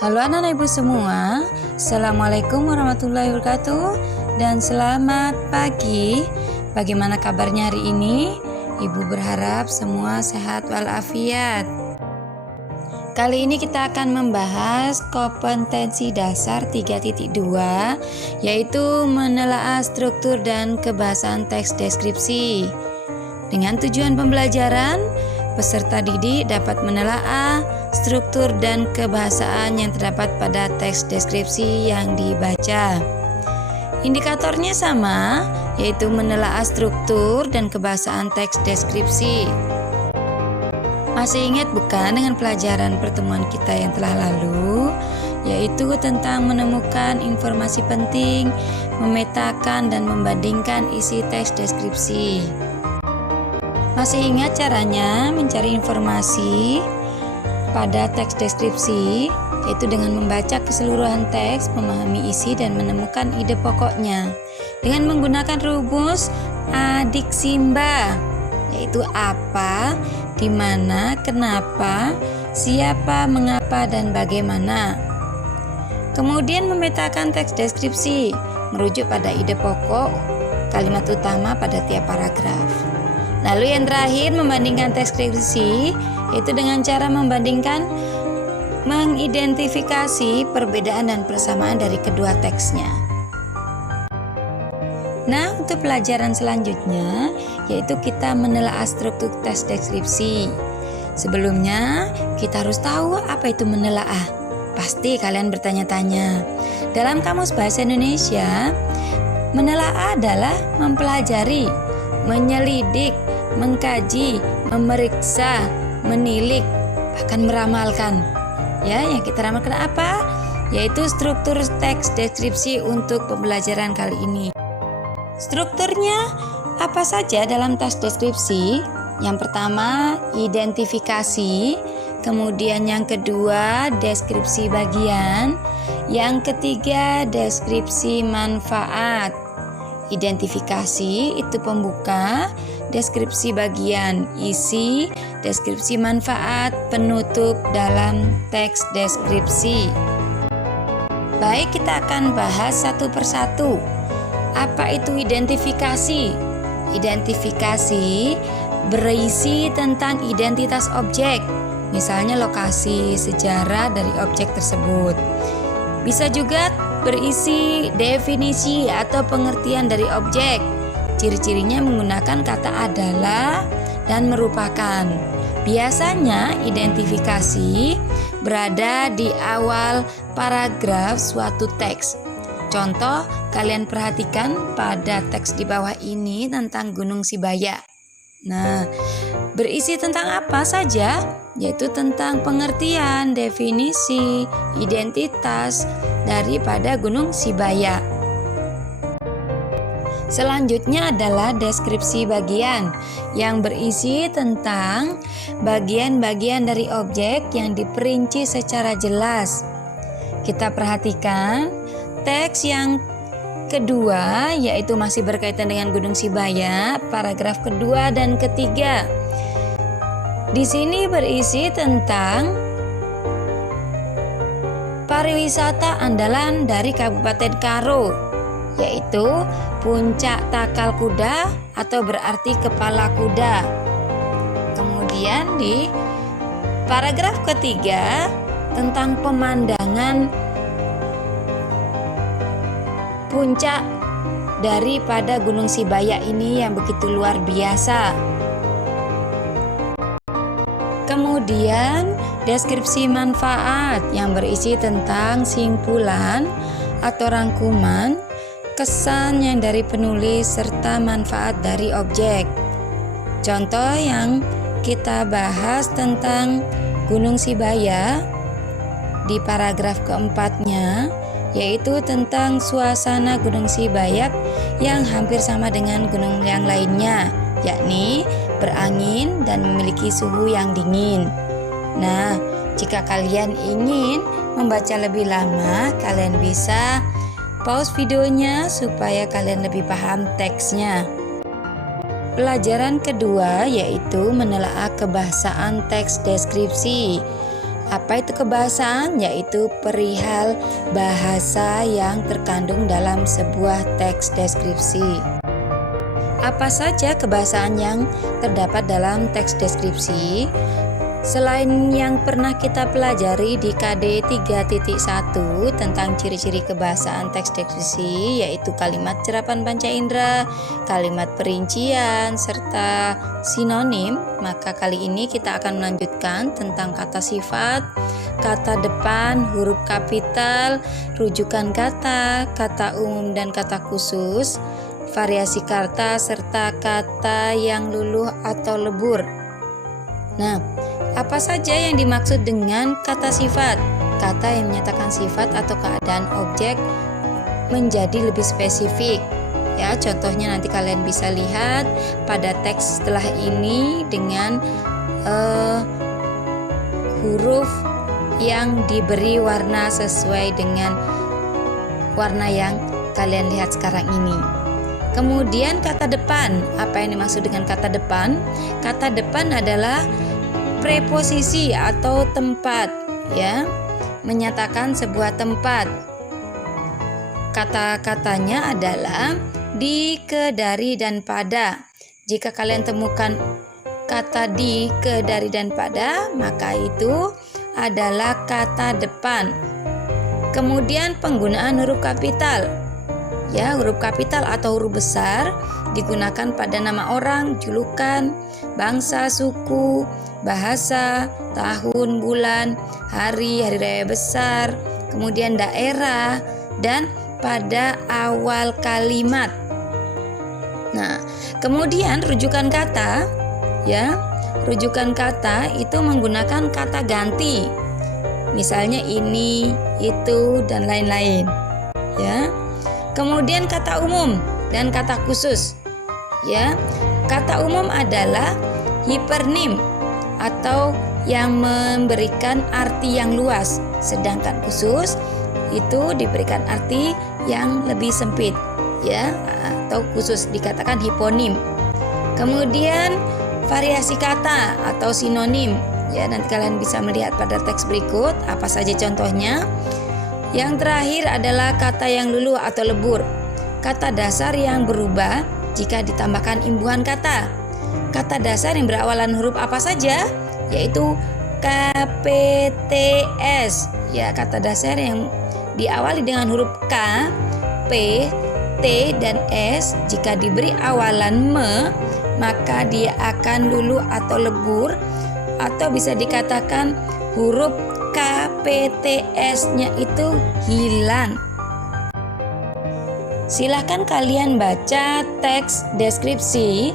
Halo anak-anak ibu semua, Assalamualaikum warahmatullahi wabarakatuh dan selamat pagi. Bagaimana kabarnya hari ini? Ibu berharap semua sehat walafiat. Kali ini kita akan membahas kompetensi dasar 3.2, yaitu menelaah struktur dan kebahasaan teks deskripsi. Dengan tujuan pembelajaran, peserta didik dapat menelaah struktur dan kebahasaan yang terdapat pada teks deskripsi yang dibaca. Indikatornya sama, yaitu menelaah struktur dan kebahasaan teks deskripsi. Masih ingat bukan dengan pelajaran pertemuan kita yang telah lalu, yaitu tentang menemukan informasi penting, memetakan dan membandingkan isi teks deskripsi. Masih ingat caranya mencari informasi pada teks deskripsi, yaitu dengan membaca keseluruhan teks, memahami isi dan menemukan ide pokoknya dengan menggunakan rumus adiksimba, yaitu apa, di mana, kenapa, siapa, mengapa, dan bagaimana. Kemudian memetakan teks deskripsi, merujuk pada ide pokok, kalimat utama pada tiap paragraf. Lalu yang terakhir, membandingkan teks deskripsi, yaitu dengan cara membandingkan, mengidentifikasi perbedaan dan persamaan dari kedua teksnya. Nah, untuk pelajaran selanjutnya, yaitu kita menelaah struktur teks deskripsi. Sebelumnya, kita harus tahu apa itu menelaah. Pasti kalian bertanya-tanya. Dalam Kamus Bahasa Indonesia, menelaah adalah mempelajari, menyelidik, mengkaji, memeriksa, menilik, bahkan meramalkan. Ya, yang kita ramalkan apa? Yaitu struktur teks deskripsi untuk pembelajaran kali ini. Strukturnya apa saja dalam teks deskripsi? Yang pertama, identifikasi. Kemudian yang kedua, deskripsi bagian. Yang ketiga, deskripsi manfaat. Identifikasi itu pembuka, deskripsi bagian isi, deskripsi manfaat penutup dalam teks deskripsi. Baik, kita akan bahas satu persatu. Apa itu identifikasi? Identifikasi berisi tentang identitas objek, misalnya lokasi, sejarah dari objek tersebut. Bisa juga berisi definisi atau pengertian dari objek. Ciri-cirinya menggunakan kata adalah dan merupakan. Biasanya identifikasi berada di awal paragraf suatu teks. Contoh, kalian perhatikan pada teks di bawah ini tentang Gunung Sibaya. Nah, berisi tentang apa saja? Yaitu tentang pengertian, definisi, identitas daripada Gunung Sibaya. Selanjutnya adalah deskripsi bagian yang berisi tentang bagian-bagian dari objek yang diperinci secara jelas. Kita perhatikan teks yang kedua, yaitu masih berkaitan dengan Gunung Sibaya, paragraf kedua dan ketiga. Di sini berisi tentang pariwisata andalan dari Kabupaten Karo, yaitu Puncak Takal Kuda atau berarti kepala kuda. Kemudian di paragraf ketiga tentang pemandangan puncak daripada Gunung Sibaya ini yang begitu luar biasa. Kemudian deskripsi manfaat yang berisi tentang simpulan atau rangkuman kesan yang dari penulis serta manfaat dari objek. Contoh yang kita bahas tentang Gunung Sibaya di paragraf keempatnya, yaitu tentang suasana Gunung Sibaya yang hampir sama dengan gunung yang lainnya, yakni berangin dan memiliki suhu yang dingin. Nah, jika kalian ingin membaca lebih lama, kalian bisa pause videonya supaya kalian lebih paham teksnya. Pelajaran kedua yaitu menelaah kebahasaan teks deskripsi. Apa itu kebahasaan? Yaitu perihal bahasa yang terkandung dalam sebuah teks deskripsi. Apa saja kebahasaan yang terdapat dalam teks deskripsi? Selain yang pernah kita pelajari di KD 3.1 tentang ciri-ciri kebahasaan teks deskripsi, yaitu kalimat serapan panca indera, kalimat perincian, serta sinonim, maka kali ini kita akan melanjutkan tentang kata sifat, kata depan, huruf kapital, rujukan kata, kata umum dan kata khusus, variasi kata, serta kata yang luluh atau lebur. Nah, apa saja yang dimaksud dengan kata sifat? Kata yang menyatakan sifat atau keadaan objek menjadi lebih spesifik. Ya, contohnya nanti kalian bisa lihat pada teks setelah ini dengan huruf yang diberi warna sesuai dengan warna yang kalian lihat sekarang ini. Kemudian kata depan. Apa yang dimaksud dengan kata depan? Kata depan adalah preposisi atau tempat, ya, menyatakan sebuah tempat. Kata-katanya adalah di, ke, dari, dan pada. Jika kalian temukan kata di, ke, dari, dan pada, maka itu adalah kata depan. Kemudian penggunaan huruf kapital. Ya, huruf kapital atau huruf besar digunakan pada nama orang, julukan, bangsa, suku, bahasa, tahun, bulan, hari raya besar, kemudian daerah, dan pada awal kalimat. Nah, kemudian rujukan kata, ya, rujukan kata itu menggunakan kata ganti. Misalnya ini, itu, dan lain-lain. Ya. Kemudian kata umum dan kata khusus. Ya, kata umum adalah hipernim atau yang memberikan arti yang luas, sedangkan khusus itu diberikan arti yang lebih sempit, ya, atau khusus dikatakan hiponim. Kemudian variasi kata atau sinonim, ya, nanti kalian bisa melihat pada teks berikut apa saja contohnya. Yang terakhir adalah kata yang luluh atau lebur, kata dasar yang berubah jika ditambahkan imbuhan kata. Kata dasar yang berawalan huruf apa saja? Yaitu KPTS. Ya, kata dasar yang diawali dengan huruf K, P, T, dan S. Jika diberi awalan me, maka dia akan luluh atau lebur, atau bisa dikatakan huruf KPTS-nya itu hilang. Silahkan kalian baca teks deskripsi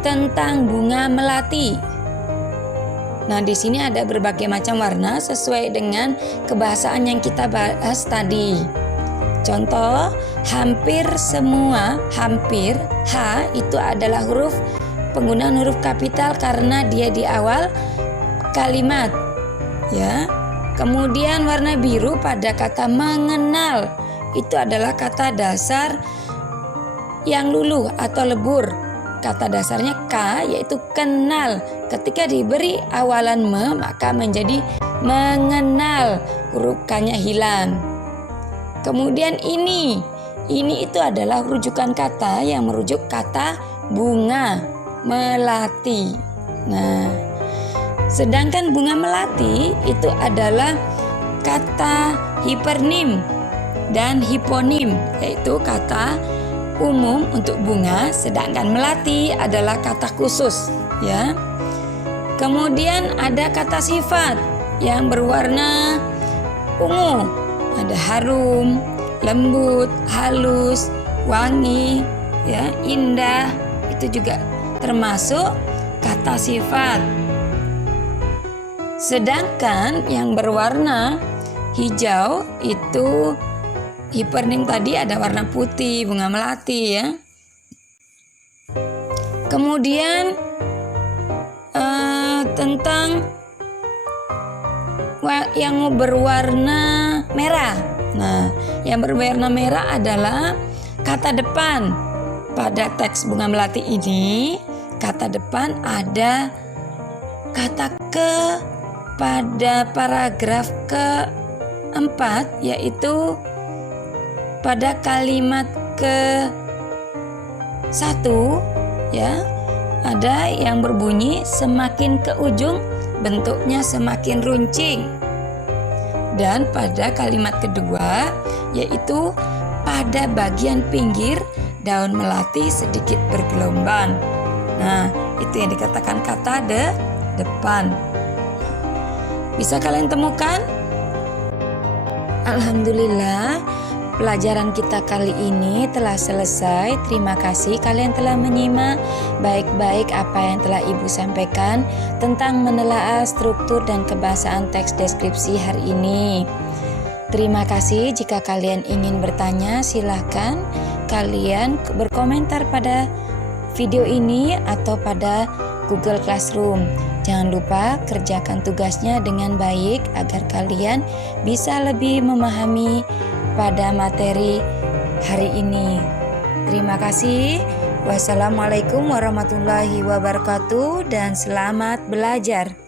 tentang bunga melati. Nah, di sini ada berbagai macam warna sesuai dengan kebahasaan yang kita bahas tadi. Contoh, hampir semua, hampir, H itu adalah penggunaan huruf kapital karena dia di awal kalimat. Ya. Kemudian warna biru pada kata mengenal itu adalah kata dasar yang luluh atau lebur. Kata dasarnya K, yaitu kenal. Ketika diberi awalan me, maka menjadi mengenal, huruf K-nya hilang. Kemudian ini itu adalah rujukan kata yang merujuk kata bunga melati. Nah, sedangkan bunga melati itu adalah kata hipernim dan hiponim, yaitu kata umum untuk bunga, sedangkan melati adalah kata khusus, ya. Kemudian ada kata sifat yang berwarna ungu, ada harum, lembut, halus, wangi, ya, indah, itu juga termasuk kata sifat. Sedangkan yang berwarna hijau itu hipernim, tadi ada warna putih, bunga melati, ya. Kemudian tentang yang berwarna merah. Nah, yang berwarna merah adalah kata depan. Pada teks bunga melati ini, kata depan ada kata ke, pada paragraf keempat, yaitu pada kalimat ke-1 ya, ada yang berbunyi semakin ke ujung bentuknya semakin runcing. Dan pada kalimat kedua, yaitu pada bagian pinggir daun melati sedikit bergelombang. Nah, itu yang dikatakan kata depan. Bisa kalian temukan? Alhamdulillah, pelajaran kita kali ini telah selesai. Terima kasih kalian telah menyimak baik-baik apa yang telah Ibu sampaikan tentang menelaah struktur dan kebahasaan teks deskripsi hari ini. Terima kasih. Jika kalian ingin bertanya, silahkan kalian berkomentar pada video ini atau pada Google Classroom. Jangan lupa kerjakan tugasnya dengan baik agar kalian bisa lebih memahami pada materi hari ini. Terima kasih. Wassalamualaikum warahmatullahi wabarakatuh dan selamat belajar.